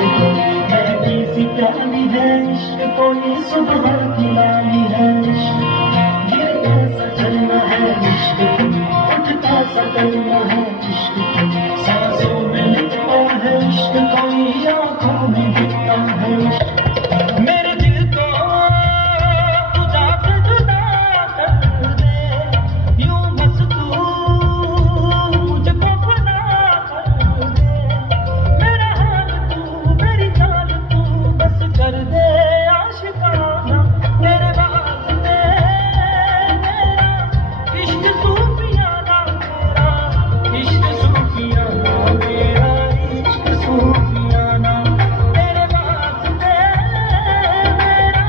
महंगी सी प्याली है इश्क कोई सुबह की लाली है इश्क गिरता सा चलना है इश्क उठता सा करना है इश्क सांसों में लिखता है इश्क कोई आंखों में दिखता है इश्क मेरे दिल को तुझा से जुदा कर दे यूं बस तू मुझको फना कर दे मेरा हाल तू मेरी चाल तू बस कर दे आशिकाना मेरे वास्ते मेरा इश्क सूफियाना मेरा इश्क सूफियाना मेरा इश्क सूफियाना मेरे वास्ते मेरा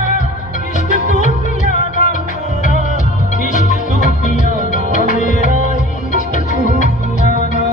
इश्क सूफियाना मेरा इश्क सूफियाना मेरा इश्क सूफियाना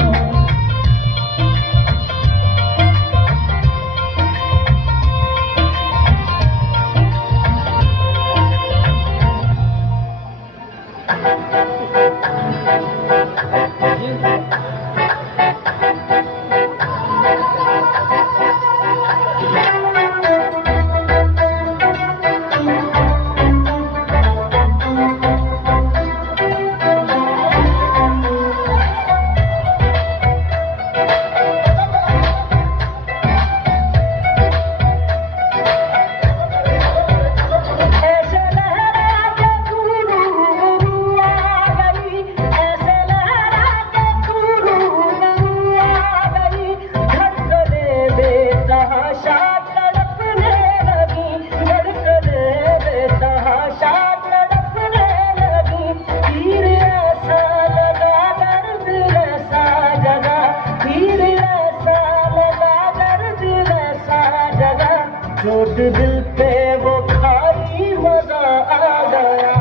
चोट दिल पे वो खाई मजा आ गया।